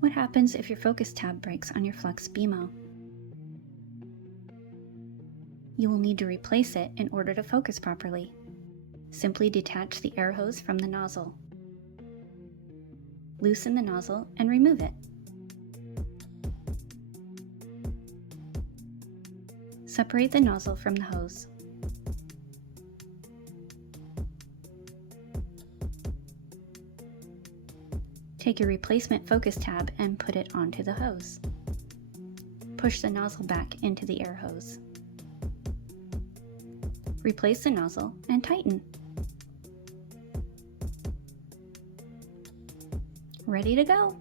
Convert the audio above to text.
What happens if your focus tab breaks on your FLUX Beamo? You will need to replace it in order to focus properly. Simply detach the air hose from the nozzle. Loosen the nozzle and remove it. Separate the nozzle from the hose. Take your replacement focus tab and put it onto the hose. Push the nozzle back into the air hose. Replace the nozzle and tighten. Ready to go!